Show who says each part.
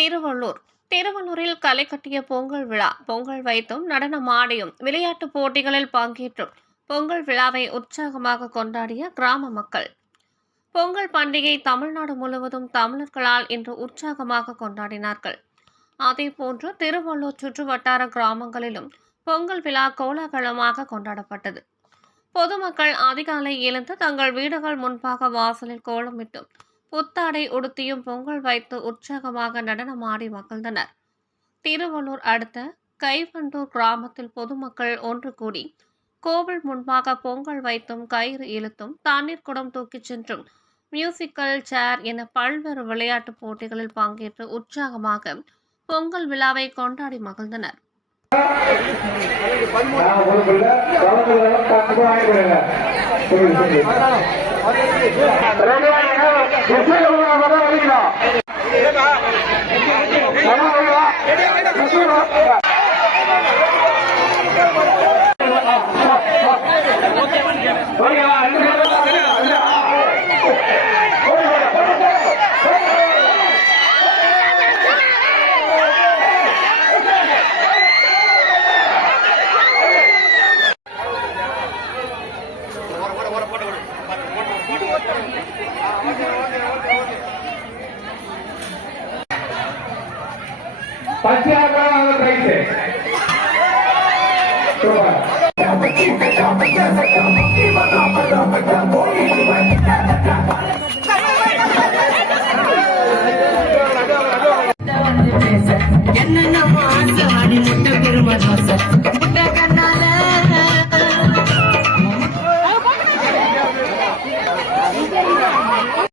Speaker 1: திருவள்ளூர். திருவள்ளூரில் களை கட்டிய பொங்கல் விழா. பொங்கல் வைத்தும் நடனம் ஆடியும் விளையாட்டுப் போட்டிகளில் பங்கேற்றும் பொங்கல் விழாவை உற்சாகமாக கொண்டாடிய கிராம மக்கள். பொங்கல் பண்டிகை தமிழ்நாடு முழுவதும் தமிழர்களால் இன்று உற்சாகமாக கொண்டாடினார்கள். அதேபோன்று திருவள்ளூர் சுற்றுவட்டார கிராமங்களிலும் பொங்கல் விழா கோலாகலமாக கொண்டாடப்பட்டது. பொதுமக்கள் அதிகாலை எழுந்து தங்கள் வீடுகள் முன்பாக வாசலில் கோலமிட்டும் புத்தாடை உடுத்தியும் பொங்கல் வைத்து உற்சாகமாக நடனமாடி மகிழ்ந்தனர். திருவள்ளூர் அடுத்த கைவண்டூர் கிராமத்தில் பொதுமக்கள் ஒன்று கூடி கோவில் முன்பாக பொங்கல் வைத்தும் கயிறு இழுத்தும் தண்ணீர் குடம் தூக்கிச் சென்றும் மியூசிக்கல் சேர் என பல்வேறு விளையாட்டுப் போட்டிகளில் பங்கேற்று உற்சாகமாக பொங்கல் விழாவை கொண்டாடி மகிழ்ந்தனர்.
Speaker 2: நான் உங்களுக்கு வளர்ந்து பார்த்து வாங்கி கொடுங்க புரியுது புரியுது ரெடியா இருங்க விஷயம் வர வரைக்கும் பச்சையாக பிரைஸ் சூப்பர்
Speaker 3: என்னென்ன ஆசை அடி முட்டை பெருமை தோசை முட்டை